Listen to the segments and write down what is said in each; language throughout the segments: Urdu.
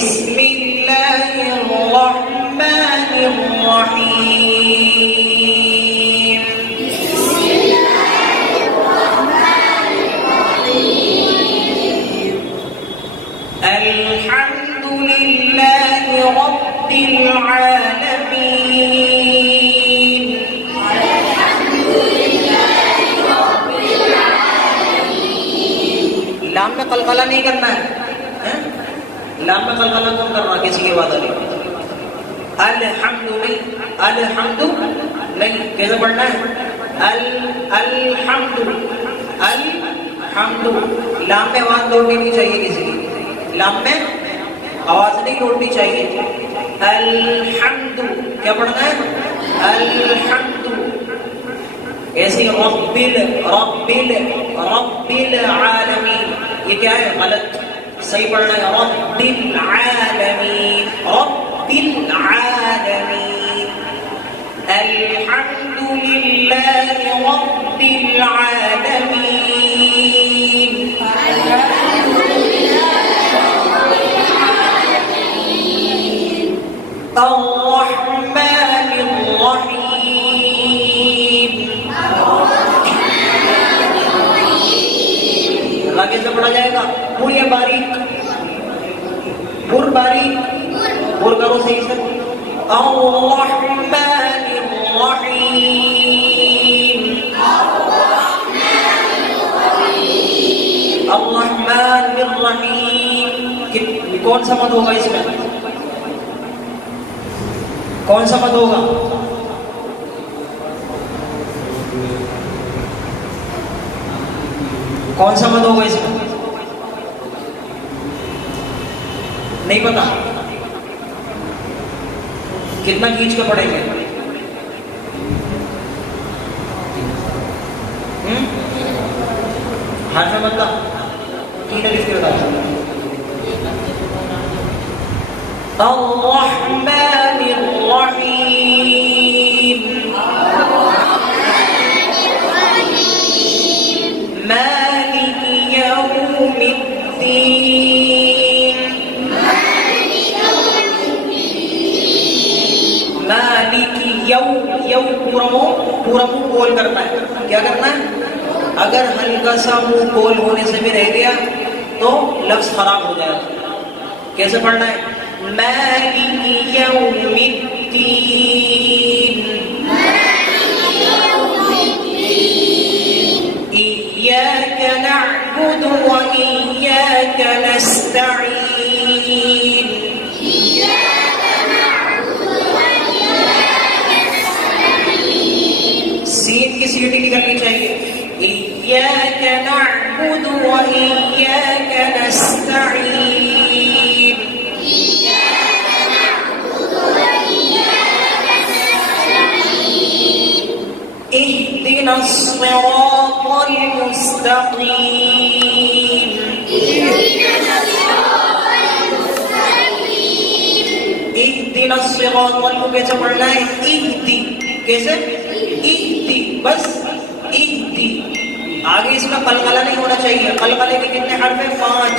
بسم اللہ الرحمن الرحیم. الحمد للہ رب العالمین. لام میں قلقلہ نہیں کرنا ہے. لام میں قلقلہ کون کرنا کسی کے بعد علی؟ الحمد نہیں، الحمد نہیں. کیسے پڑھنا ہے؟ الحمد الحمد. لام میں آواز توڑنی نہیں چاہیے کسی کی. لام میں آواز نہیں توڑنی چاہیے. الحمد کیا پڑھنا ہے؟ الحمد. ایسی رب العالمین. یہ کیا ہے؟ غلط. صحیح پڑھنا ہے رب العالمین. رب العالمین. الحمد للہ رب العالمین. الرحمن الرحیم. آگے سے پڑھا جائے گا. پور یا باریک؟ پور باریک. پور کرو صحیح سے. الرحمن الرحیم. الرحمن الرحیم. کون سا مد ہوگا اس میں؟ کون سا مد ہوگا؟ کون سا مد ہوگا اس میں؟ نہیں پتا. کتنا کھینچ کے پڑھیں گے؟ حرف مدہ تین الف کے بتا. الرحمن الرحیم. مالک یوم الدین. مالک یوم پورا منہ کول کرنا ہے. کیا کرنا ہے؟ اگر ہلکا سا منہ کول ہونے سے بھی رہ گیا تو لفظ خراب ہو جائے گا. کیسے پڑھنا ہے؟ مالک یوم الدین. ایاک نعبد و ایاک نستعین. سین کی سیٹی نکلنی چاہیے. ایاک نعبد و ایاک نستعین. اهدنا الصراط المستقيم. اهدنا الصراط کیسے پڑھنا ہے؟ اهدی. کیسے؟ اهدی. بس اهدی. آگے اس میں قلقلہ نہیں ہونا چاہیے. قلقلے کے کتنے حرف ہیں؟ 5.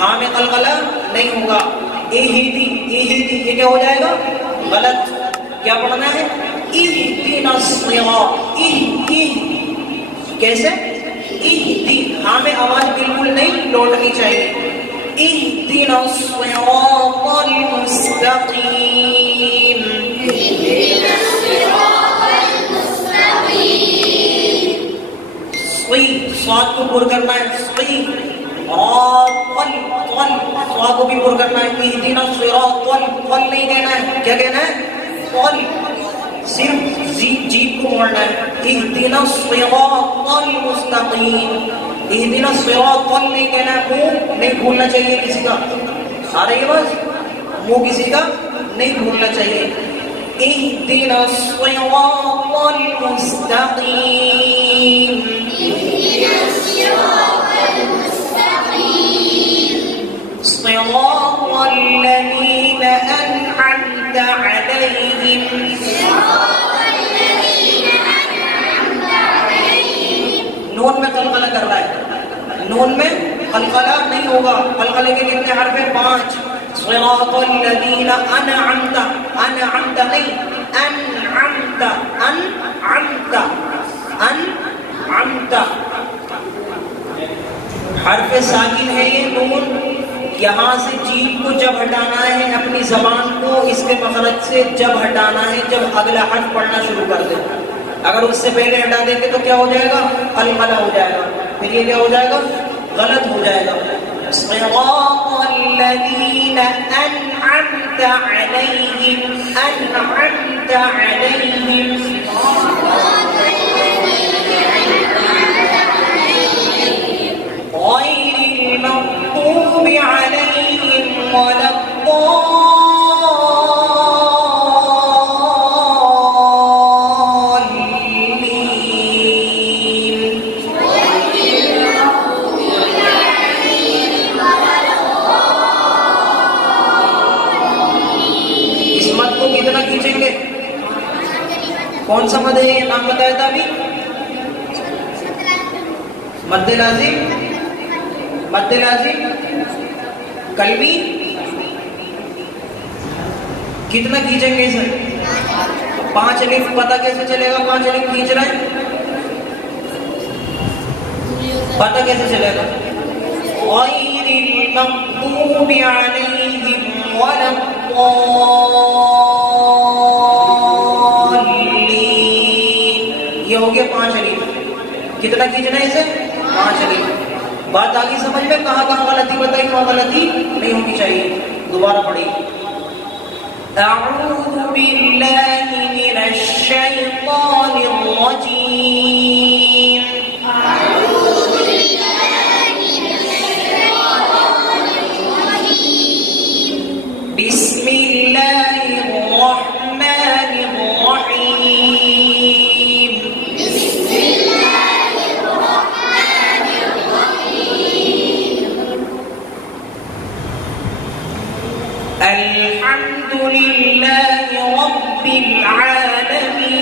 ہاں میں قلقلہ نہیں ہوگا. اهدی اهدی یہ کیا ہو جائے گا؟ غلط. کیا پڑھنا ہے؟ اهدنا الصراط. کیسے؟ اهدی. ہاں میں آواز بالکل نہیں لوٹنی چاہیے. اهدنا الصراط المستقیم. صاد کو پر کرنا ہے. صاد کو بھی پر کرنا ہے. اهدنا الصراط نہیں کہنا ہے. کیا کہنا ہے؟ صرف جیب کو موڑنا ہے. اهدنا الصراط المستقیم. اهدنا الصراط نہیں کہنا ہے. منہ نہیں بھولنا چاہیے کسی کا. آ رہی ہے بس؟ منہ کسی کا نہیں بھولنا چاہیے. اهدنا الصراط المستقیم. صراط الذین انعمت علیہم. نون میں قلقلہ کر رہا ہے. نون میں قلقلہ نہیں ہوگا. قلقلے کے کتنے حرف ہیں؟ 5. صراط الذین انعمت، انعمت نہیں، انعمت، انعمت، انعمت، حرف ساکن ہے یہ نون، یہاں سے جیم کو جب ہٹانا ہے اپنی زبان کو اس کے مخرج سے جب ہٹانا ہے جب اگلا حرف پڑھنا شروع کر دیں. اگر اس سے پہلے ہٹا دیں گے تو کیا ہو جائے گا؟ قلقلہ ہو جائے گا، پھر یہ کیا ہو جائے گا؟ غلط ہو جائے گا. صراط الذین انعمت علیہم، انعمت علیہم، غیر المغضوب علیہم ولا کون سا مد ہے یہ نام بتایا تھا ابھی؟ مد لازم، مد لازم قلبی کتنا کھینچیں گے اسے؟ 5 الف. پتہ کیسے چلے گا 5 الف کھینچ رہا ہے؟ پتہ کیسے چلے گا؟ غیر المغضوب علیہم ولا یہ ہو گیا 5 الف. کتنا کھینچنا ہے اسے؟ 5 الف. بات آگے سمجھ میں؟ کہاں کہاں غلطی بتائی؟ کہاں غلطی نہیں ہونی چاہیے. دوبارہ پڑھیے. اعوذ باللہ من الشیطان الرجیم، اعوذ باللہ من الشیطان الرجیم، بسم اللہ الرحمن الرحیم، بسم اللہ الرحمن الرحیم، الحمد للہ رب العالمین،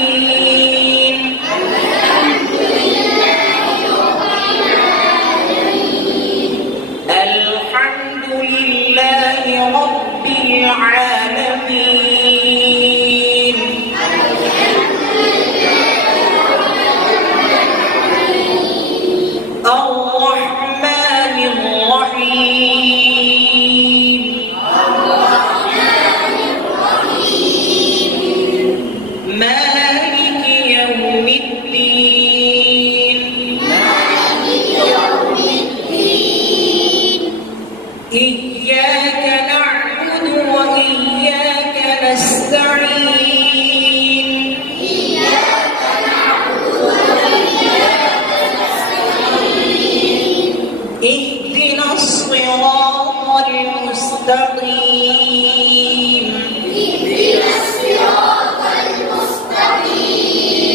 الحمد للہ رب العالمین، الحمد للہ رب العالمین، الرحمن الرحیم، مالک یوم الدین، ایاک نعبد و ایاک نستعین، اهدنا الصراط المستقیم.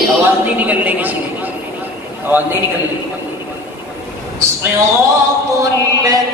آواز نہیں نکلنے کسی کی، آواز نہیں نکلنے. صراط الذین